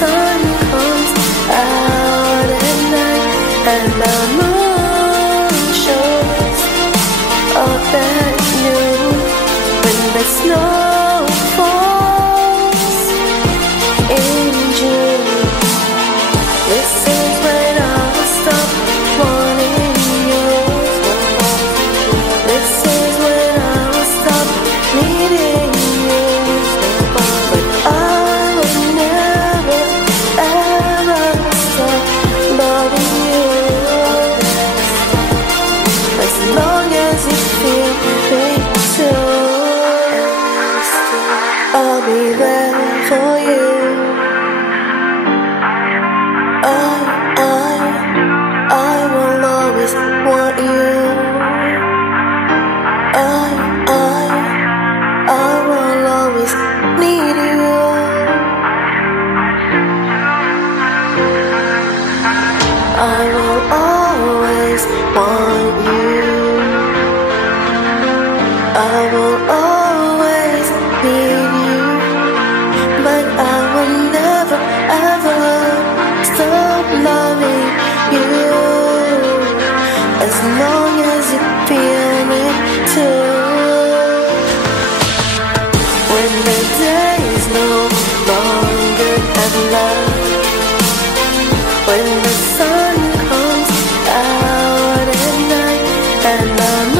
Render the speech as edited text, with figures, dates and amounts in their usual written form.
sun comes out at night and the moon shows up at noon, when the snow falls in June, this is when I'll stop wanting you. This is when I'll stop needing you. But I will never ever stop loving you, as long as you feel me too. I'll be there for you. I will always want you. I will always need you. I will always want you. I will always need you. But I will never ever stop loving you, as long as you feel me too. When the days no longer have love, when the sun comes out at night and the